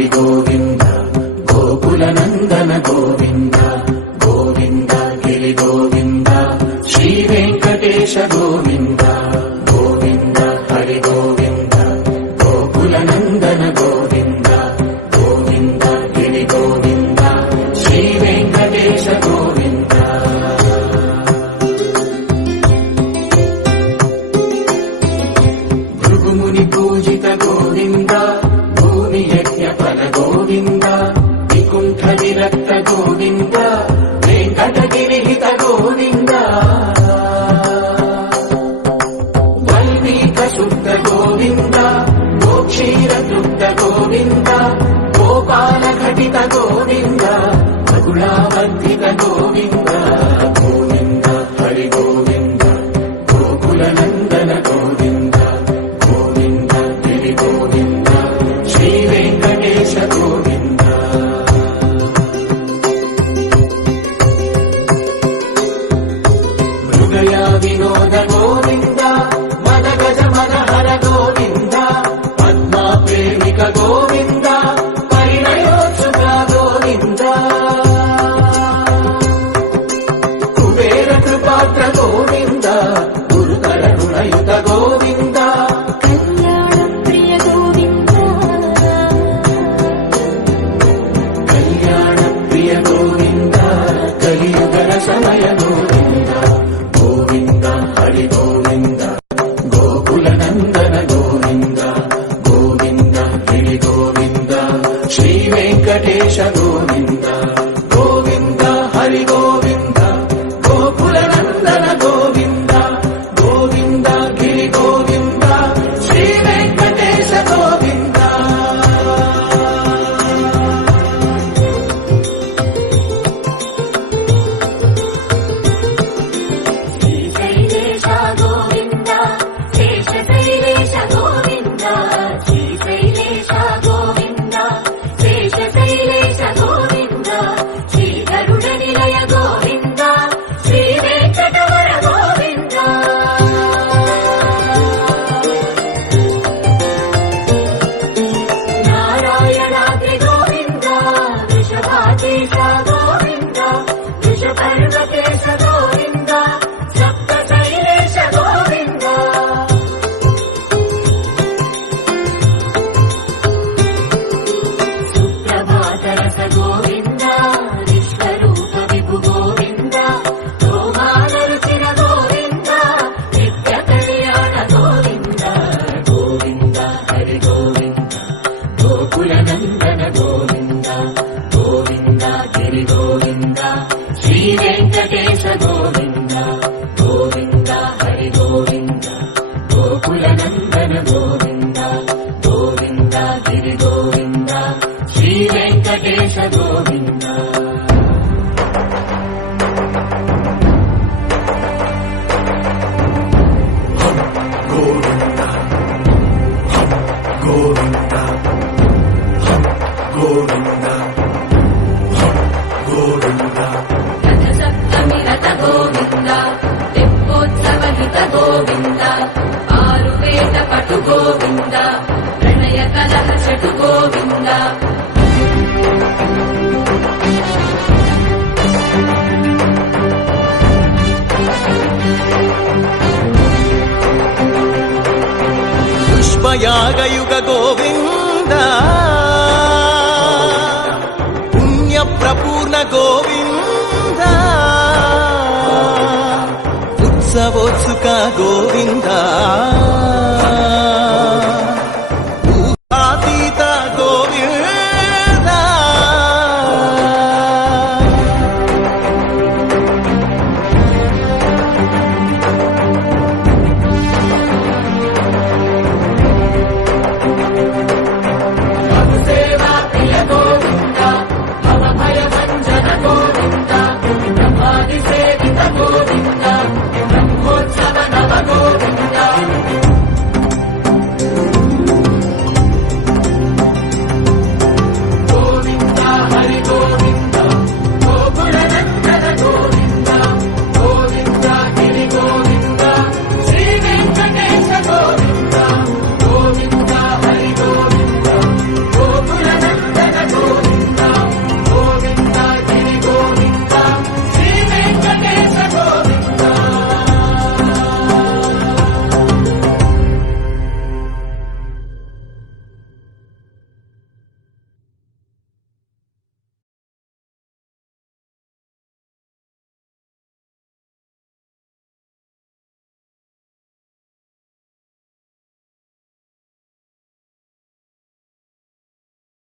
హరి గోవింద గోకుల నందన గోవింద గోవింద గిరి గోవింద శ్రీ వెంకటేశ గోవింద గోవింద హరి గోవింద గోకుల నందన గోవింద గోవింద గిరి గోవింద శ్రీ వెంకటేశ గోవింద భృగుముని పూజిత గోవింద భూమి యజ్ఞ ఫల గోవింద వికుంఠ విరక్త గోవింద వెంకటగిరిహిత గోవింద వల్మీక శుద్ధ గోవింద గోక్షీర తృప్త గోవింద గోపాల ఘటిత గోవింద మగుళావర్ధిత గోవింద గోవింద హరి గోవింద గోకుల నందన గోవింద గోవింద గిరి గోవింద శ్రీ వెంకటేశ గోవింద మృగయ వినోద గోవింద మద గజ మనహర గోవింద పద్మా ప్రేమిక గోవింద పరిణయోత్సుక గోవింద కుబేర కృపాత్ర గోవింద గురుతర రుణయుత గోవింద కళ్యాణ ప్రియ గోవింద కలియుగర సమయ గోవింద గోవింద హరి గోవింద గోకుల నందన గోవింద గోవింద గిరి గోవింద శ్రీ వెంకటేశ గోవింద గోవింద హరి గోవింద గోకుల నందన గోవింద గోవింద గిరి గోవింద శ్రీ వెంకటేశ గోవింద శ్రీశైలేశ గోవింద శేషశైలేశ గోవింద శ్రీశైలేశ గోవింద శేషశైలేశ గోవింద శ్రీధరుడ నిలయ గోవింద శ్రీ వెంకటవర గోవింద నారాయణాద్రి గోవింద వృషభాకేశ గోవింద వృషపర్వకేశ గోవింద సప్తశైలేశ గోవింద సుప్రభాతరస గోవింద విశ్వరూప విభు గోవింద గోమానరుచిర గోవింద నిత్య కళ్యాణ గోవింద గోవింద హరి గోవింద గోకుల నందన గోవింద గోవింద గిరి గోవింద శ్రీ వెంకటేశ గోవింద గోవింద హరి గోవింద గోకుల నందన గోవింద గోవింద గిరి గోవింద శ్రీ వెంకటేశ గోవింద గోవింద గోవింద గోవింద గోవింద రథ సప్తమి రథ గోవింద తెప్పోత్సవ హిత గోవింద ఆరువేద పటు గోవింద ప్రణయ కలహ చటు గోవింద పుష్పయాగయుగ గోవింద పుణ్య ప్రపూర్ణ గోవింద ఉత్సవోత్సుక గోవింద